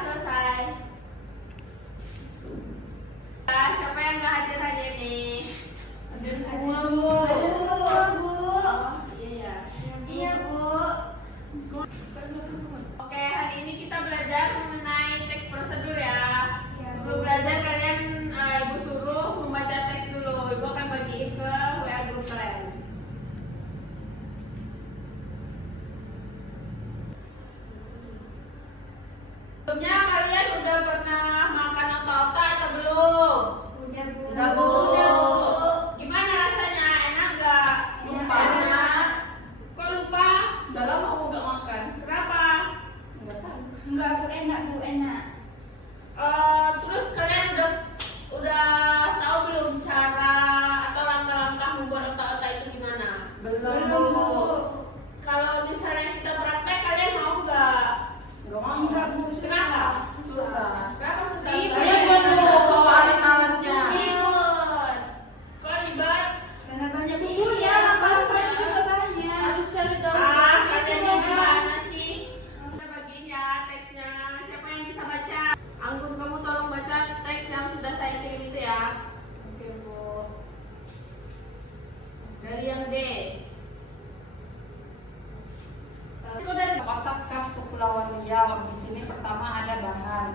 selesai. Siapa yang nggak hadir hari ini? Hadir semua, Bu. Hadir semua, Bu. Oh, iya. Iya, Bu. Oke, hari ini kita belajar mengenai teks prosedur ya. Iya, Sebelum Bu. belajar kalian Ibu suruh membaca teks dulu. Ibu akan bagiin ke WA grup kalian. Sebelumnya kalian udah pernah makan otak-otak atau belum? Udah, Bu. Udah, Bu. Udah, Bu. Gimana rasanya? Enak nggak? Lupa. Enak. Kok lupa? Udah lama aku nggak makan. Kenapa? Nggak tahu. Enggak, Bu, enak, Bu, enak. Terus kalian udah tahu belum cara atau langkah-langkah membuat otak-otak itu gimana? Belum, Belum, Bu. Bu. Kalau misalnya kita praktek, kalian mau nggak? Nggak mau. Enggak, Bu. Kenapa? Susah. Kenapa susah? Ribet. Ribet, Bu. Bawa alat-alatnya. Ribet. Kok ribet? Karena banyak Bu ya, langkah-langkahnya juga banyak. Harus cari download. Kalian mau gimana sih? Kita bagiin ya teksnya. Siapa yang bisa baca? Anggun, kamu tolong baca teks yang sudah saya kirim itu ya. Oke, Bu. Dari yang D. Itu dari Otak khas Kepulauan Riau. Di sini pertama ada bahan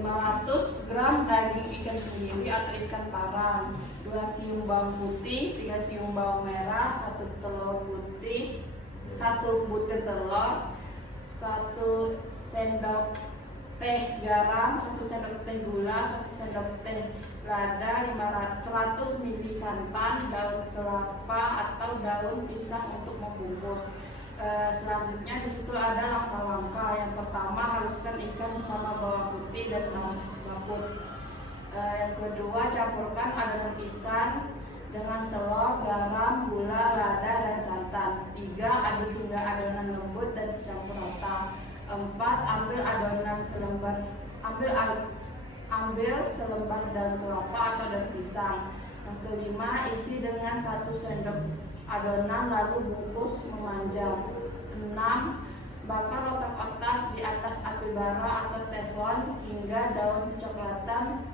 500 gram daging ikan tenggiri atau ikan parang, 2 siung bawang putih, 3 siung bawang merah, 1 telur putih, 1 butir telur, 1 sendok teh garam, 1 sendok teh gula, 1 sendok teh lada, 100 ml santan, daun kelapa atau daun pisang untuk membungkus. Selanjutnya di situ ada langkah-langkah. Yang pertama, haluskan ikan bersama bawang putih dan bawang bakut. Yang kedua, campurkan adonan ikan dengan telur, garam, gula, lada, dan santan. 3, aduk hingga adonan lembut dan campur rata. 4, ambil selembar daun kelapa atau daun pisang. Yang kelima, isi dengan 1 sendok adonan lalu bungkus memanjang. 6, bakar otak-otak di atas api bara atau teflon hingga daun kecoklatan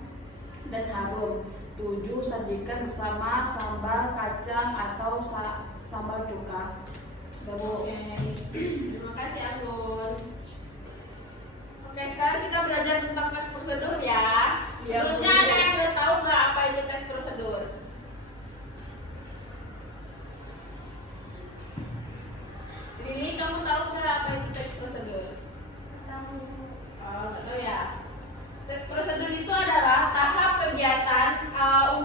dan harum. 7, sajikan bersama sambal kacang atau sambal cuka. Bu. Oke. Terima kasih Anggun. Oke, sekarang kita belajar tentang tes prosedur ya. Ya, Sebelumnya Bu. ada yang udah tahu nggak apa itu tes prosedur? Lili, kamu tahu nggak apa itu tes prosedur? Tahu. Oh, nggak tahu ya. Tes prosedur itu adalah tahap kegiatan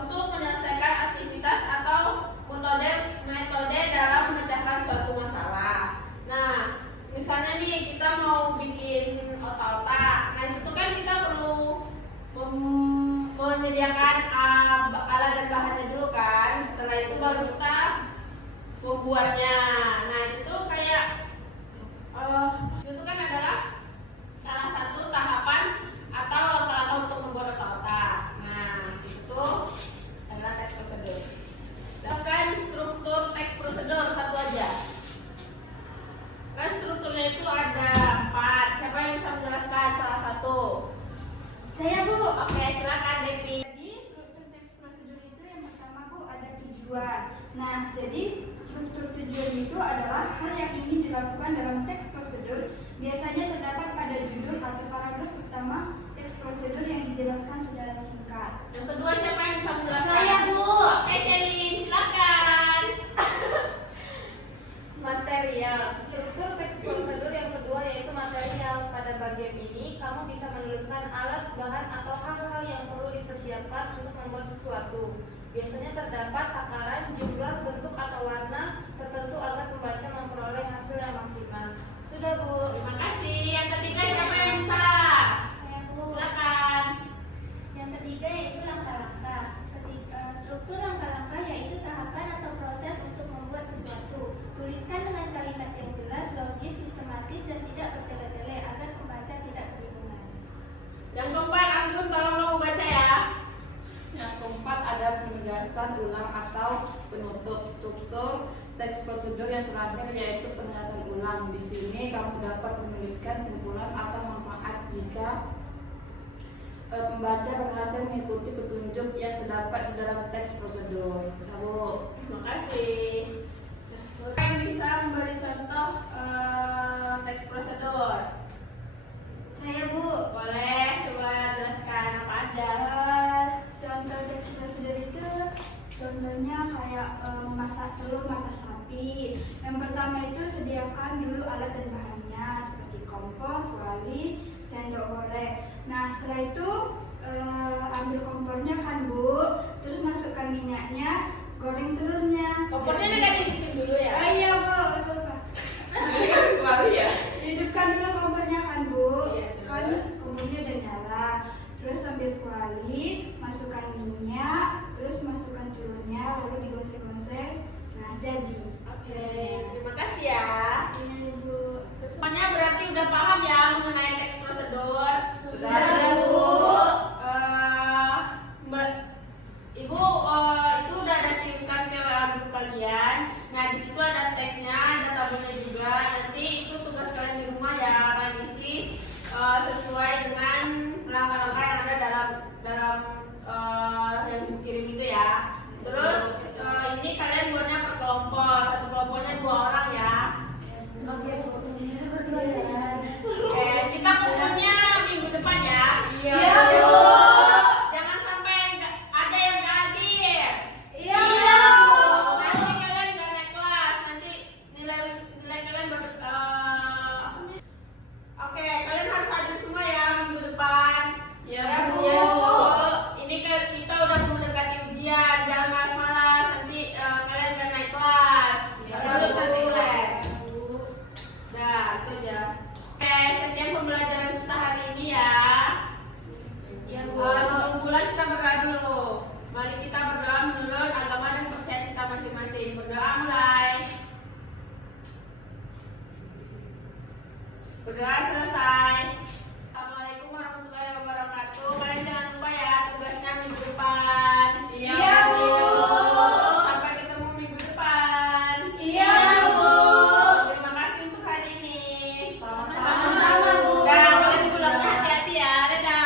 untuk menyelesaikan aktivitas atau metode dalam memecahkan suatu masalah. Nah, misalnya nih kita mau bikin otak-otak. Nah, itu tuh kan kita perlu menyediakan alat dan bahannya dulu kan. Setelah itu baru kita membuatnya. Nah, itu tuh kayak itu kan adalah salah satu tahapan atau langkah-langkah untuk membuat otak-otak. Nah, itu adalah teks prosedur. Jelaskan struktur teks prosedur satu aja. Kan strukturnya itu ada 4. Siapa yang bisa menjelaskan salah satu? Saya, Bu. Oke, silakan Devi. Jadi struktur teks prosedur itu yang pertama, Bu, ada tujuan. Nah, jadi struktur tujuan itu adalah hal yang ingin dilakukan dalam teks prosedur. Biasanya terdapat pada judul atau paragraf pertama teks prosedur yang dijelaskan secara singkat. Yang kedua siapa yang bisa menjelaskan? Saya, Bu. Oke, Celin, silakan. Material. Struktur teks prosedur yang kedua yaitu material. Pada bagian ini kamu bisa menuliskan alat, bahan, atau hal-hal yang perlu dipersiapkan untuk membuat sesuatu. Biasanya terdapat takaran, jumlah, bentuk, atau warna tertentu agar pembaca memperoleh hasil yang maksimal. Sudah, Bu. Terima kasih. Yang ketiga siapa yang bisa? Saya, Bu. Silakan. Yang ketiga yaitu langkah-langkah. Struktur langkah-langkah yaitu tahapan atau proses untuk membuat sesuatu. Tuliskan dengan kalimat yang jelas, logis, sistematis, dan tidak bertele-tele agar pembaca tidak kebingungan. Yang keempat, Anggun, tolong kamu baca ya. Yang keempat ada penegasan ulang atau penutup. Struktur teks prosedur yang terakhir yaitu penegasan ulang. Di sini kamu dapat menuliskan simpulan atau manfaat jika pembaca berhasil mengikuti petunjuk yang terdapat di dalam teks prosedur. Nah, Bu. Terima kasih. Siapa yang bisa memberi contoh teks prosedur? Saya, Bu. Boleh, coba jelaskan apa aja. Contoh teks prosedur itu contohnya kayak memasak telur mata sapi. Yang pertama itu sediakan dulu alat dan bahannya seperti kompor, kuali, sendok goreng. Nah setelah itu ambil kompornya kan Bu, terus masukkan minyaknya, goreng telurnya. Kompornya nggak dihidupin dulu ya? Iya Bu, betul Pak. Kuali ya. Hidupkan dulu kompornya kan Bu. Iya, Kan terus? kompornya udah nyala. Terus ambil kuali, masukkan minyak, terus masukkan telurnya, lalu digoseng-goseng. Nah jadi. Oke, terima kasih ya. Ini Bu. Semuanya berarti udah paham ya mengenai teks prosedur? Sudah, Bu. Ibu itu udah ada kirimkan ke WA group kalian. Nah di situ ada teksnya, ada tabelnya juga. Nanti itu tugas kalian di rumah ya, kalian isi sesuai dengan langkah-langkah yang ada dalam yang ibu kirim itu ya. Terus ini kalian buatnya per kelompok, satu kelompoknya 2 orang ya. Oke Bu. Berdua ya. Oke, kita kumpulnya minggu depan ya. Iya, Bu. Jangan sampai ada yang nggak hadir. Iya, Bu. Nanti kalian nggak naik kelas, nanti nilai kalian apa nih? Oke, kalian harus hadir semua ya minggu depan. Iya, Bu. Iya, Bu. Ini kan kita udah mendekati ujian, jangan malas-malas. Nanti kalian nggak naik kelas. Iya, Lulus Bu. nanti les. Nah, itu aja. Oke, sekian pembelajaran kita hari ini ya. Iya, Bu. Sebelum pulang kita berdoa dulu. Mari kita berdoa menurut agama dan kepercayaan kita masing-masing. Berdoa mulai. Berdoa selesai. Assalamualaikum warahmatullahi wabarakatuh. Kalian jangan lupa ya tugasnya minggu depan. Iya, Bu. Sampai ketemu minggu depan. Iya, Bu. Terima kasih untuk hari ini. Sama-sama, Bu. Nah, kalian pulangnya hati-hati ya. Dadah.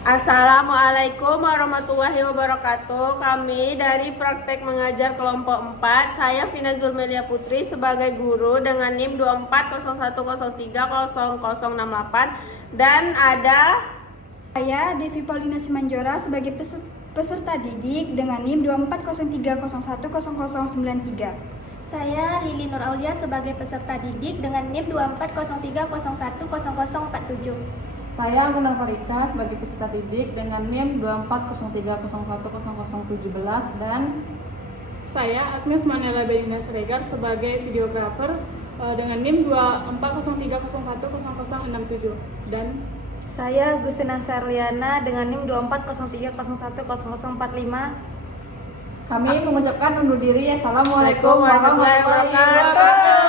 Assalamualaikum warahmatullahi wabarakatuh. Kami dari Praktek Mengajar Kelompok 4. Saya Vina Zulmelia Putri sebagai guru dengan NIM 2401030068 dan ada Saya Devi Paulina Simanjora sebagai peserta didik dengan NIM 2403010093. Saya Lili Nur Aulia sebagai peserta didik dengan NIM 2403010047. Saya Gunar Parika sebagai peserta didik dengan NIM 2403010017 dan saya Agnes Manela Belinda Siregar sebagai videografer dengan NIM 2403010067 dan saya Gustina Sarliana dengan NIM 2403010045. kami mengucapkan undur diri. Assalamualaikum Waalaikumsalam warahmatullahi wabarakatuh.